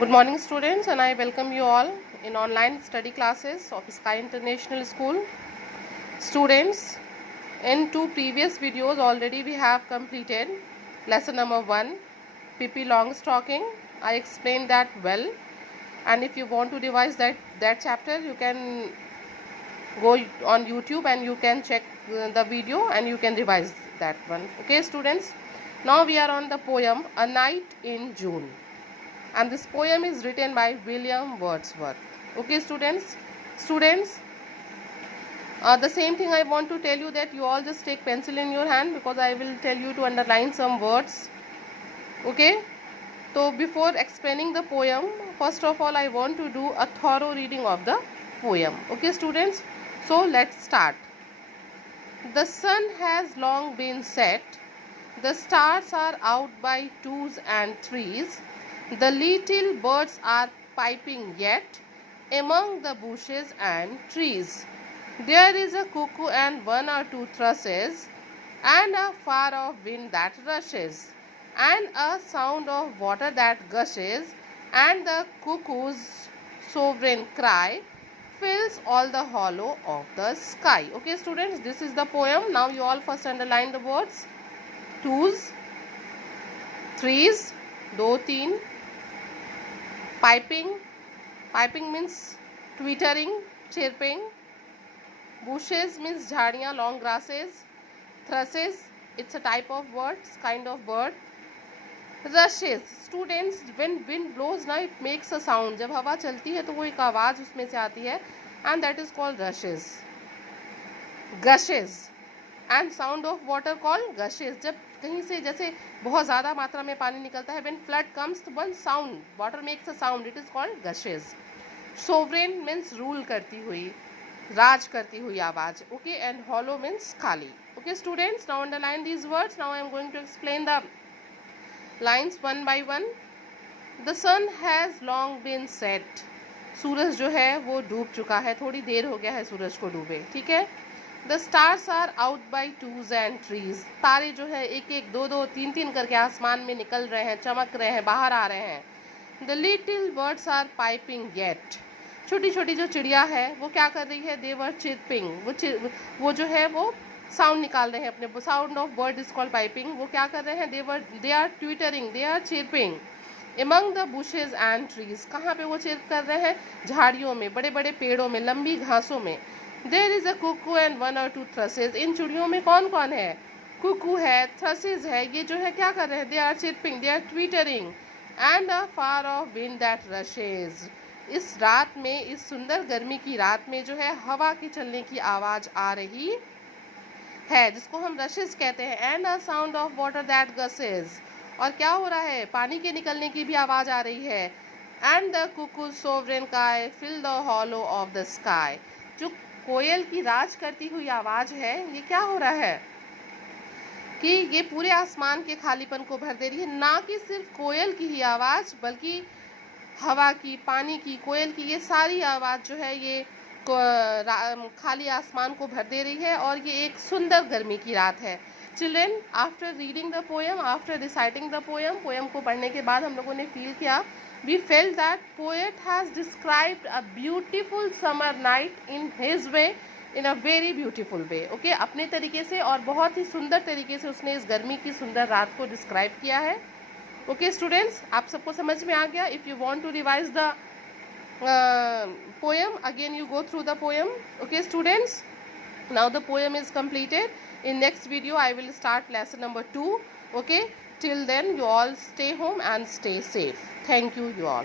Good morning students, and I welcome you all in online study classes of Sky International School. Students, in two previous videos already we have completed lesson number 1, Pippi Longstocking. I explained that well, and if you want to revise that chapter, you can go on YouTube and you can check the video and you can revise that one. Okay students, now we are on the poem A Night in June. And this poem is written by William Wordsworth. Okay students, the same thing I want to tell you, that you all just take pencil in your hand, because I will tell you to underline some words. Okay, so before explaining the poem, first of all I want to do a thorough reading of the poem. Okay students, so let's start. The sun has long been set, the stars are out by twos and threes, the little birds are piping yet among the bushes and trees. There is a cuckoo and one or two thrushes, and a far off wind that rushes, and a sound of water that gushes, and the cuckoo's sovereign cry fills all the hollow of the sky. Okay students, this is the poem. Now you all first underline the words twos, threes, दो तीन, piping means twittering, chirping, bushes means झाड़ियाँ, long grasses, thrushes, it's a type of bird, kind of bird, rushes, students, when wind blows ना, it makes a sound, जब हवा चलती है तो वो एक आवाज़ उसमें से आती है, and that is called rushes. Gushes, and sound of water called gushes, जब कहीं से जैसे बहुत ज़्यादा मात्रा में पानी निकलता है, when flood comes to one sound, water makes a sound, it is called gushes. Sovereign means rule करती हुई, राज करती हुई आवाज़. Okay, and hollow means खाली. Okay students, now underline these words. Now I am going to explain the lines one by one. The sun has long been set. सूरज जो है वो डूब चुका है, थोड़ी देर हो गया है सूरज को डूबे. ठीक है. The stars are out by twos and threes. तारे जो है एक एक, दो दो, तीन तीन करके आसमान में निकल रहे हैं, चमक रहे हैं, बाहर आ रहे हैं. The little birds are piping yet. छोटी छोटी जो चिड़िया है वो क्या कर रही है? They were chirping. वो जो है वो साउंड निकाल रहे हैं अपने. Sound of bird is called piping. वो क्या कर रहे हैं? They are twittering. They are chirping. Among the bushes and trees. कहाँ पे वो चिर्प कर रहे हैं? झाड़ियों में, बड़े बड़े पेड़ों में, लंबी घासों में. There is a cuckoo and one or two thrushes. इन चिड़ियों में कौन कौन है? कुकू है, thrushes है, ये जो है क्या कर रहे हैं? They are chirping, they are twittering, and a far off wind that rushes. इस रात में, इस सुंदर गर्मी की रात में जो है हवा की चलने की आवाज़ आ रही है, जिसको हम rushes कहते हैं. And a sound of water that gushes. और क्या हो रहा है? पानी के निकलने की भी आवाज़ आ रही है. And the cuckoo's sovereign cry fill the hollow of the sky. जो कोयल की राज करती हुई आवाज़ है, ये क्या हो रहा है कि ये पूरे आसमान के खालीपन को भर दे रही है. ना कि सिर्फ कोयल की ही आवाज़, बल्कि हवा की, पानी की, कोयल की, ये सारी आवाज़ जो है ये खाली आसमान को भर दे रही है. और ये एक सुंदर गर्मी की रात है. Children, after reading the poem, after reciting the poem को पढ़ने के बाद हम लोगों ने फील किया, we felt that poet has described a beautiful summer night in his way, in a very beautiful way. Okay, अपने तरीके से और बहुत ही सुंदर तरीके से उसने इस गर्मी की सुंदर रात को डिस्क्राइब किया है. Okay students, आप सबको समझ में आ गया? If you want to revise the poem, again you go through the poem. Okay students, now the poem is completed. In next video I will start lesson number 2. Okay, till then you all stay home and stay safe. Thank you all.